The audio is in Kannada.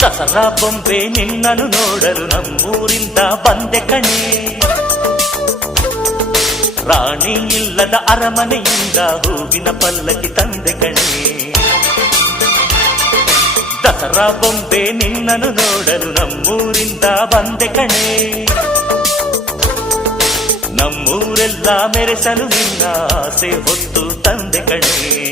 ದಸರಾ ಬೊಂಬೆ ನಿನ್ನನ್ನು ನೋಡಲು ನಮ್ಮೂರಿಂದ ಬಂದೆ ಕಣೆ. ರಾಣಿ ಇಲ್ಲದ ಅರಮನೆಯಿಂದ ಹೂವಿನ ಪಲ್ಲಕ್ಕಿ ತಂದೆ ಕಣೆ. ದಸರಾ ಬೊಂಬೆ ನಿನ್ನನ್ನು ನೋಡಲು ನಮ್ಮೂರಿಂದ ಬಂದೆ ಕಣೆ. ನಮ್ಮೂರೆಲ್ಲ ಮೆರೆಸಲು ನಿನ್ನ ಆಸೆ ಹೊತ್ತು ತಂದೆ ಕಣೆ.